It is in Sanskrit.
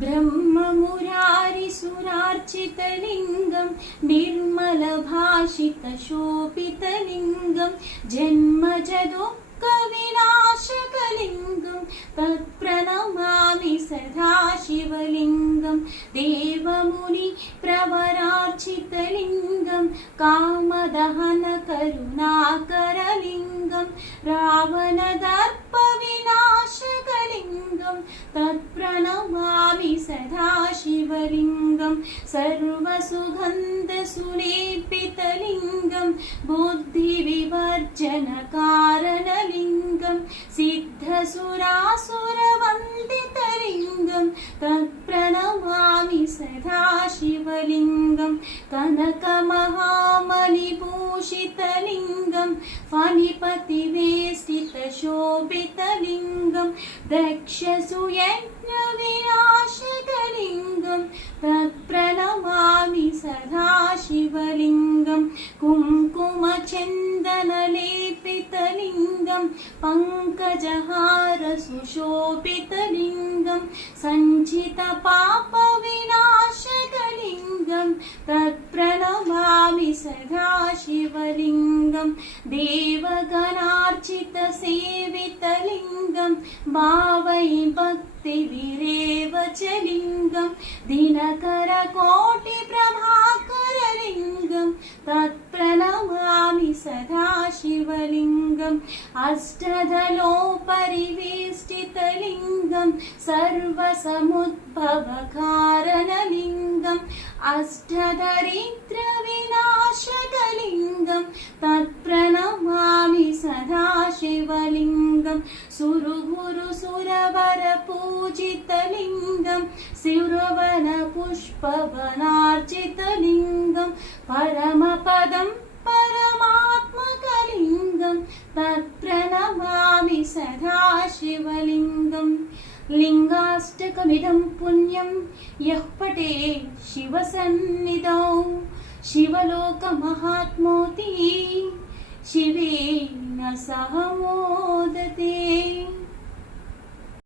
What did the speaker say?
ब्रह्ममुरारिसुरार्चितलिङ्गं निर्मलभाषितशोभितलिङ्गं जन्मजदुःखविनाशकलिङ्गं तत्प्रणमामि सदा शिवलिङ्गं देवमुनिप्रवरार्चितलिङ्गं कामदहनकरुणाकरलिङ्गं रावणदर्पविनाशकलिङ्गं तत्प्रणमामि सदा शिवलिङ्गं सर्वसुगन्धसुलेपितलिङ्गं बुद्धिविवर्जनकारणलिङ्गं सिद्धसुरासुरवन्दितलिङ्गं तत्प्रणमामि सदा शिवलिङ्गं कनकमहामणिभूषितलिङ्गं फणिपतिवेष्टितशोभितलिङ्गं दक्षसुयज्ञविनाशकलिङ्गं तत्प्रणमामि सदा शिवलिङ्गं कुङ्कुमचन्दनलेपितलिङ्गं पङ्कजहारसुशोभितलिङ्गं सञ्चितपापविनाशकलिङ्गं तत्प्रणमामि सदा शिवलिङ्गं देवगणार्चितसेवितलिङ्गं भावै भक्तिविरेव च लिङ्गं दिनकरकोटिप्रभाकरलिङ्गं तत्प्रणमामि सदा शिवलिङ्गम् अष्टदलोपरिवेष्टितलिङ्गं सर्वसमुद्भवकारणलिङ्गम् अष्टदरिद्रविनाशकलिङ्गं तत्प्रणमामि सदा शिवलिङ्गं सुरगुरुसुरवरपूजितलिङ्गं सुरवनपुष्पवनार्चितलिङ्गं परमपदं परमात्मकलिङ्गं तत्प्रणमामि सदा शिवलिङ्गं लिङ्गाष्टकमिदं पुण्यं यः पठेत् शिवसन्निधौ शिवलोकमहात्मोति शिवेन सह मोदते।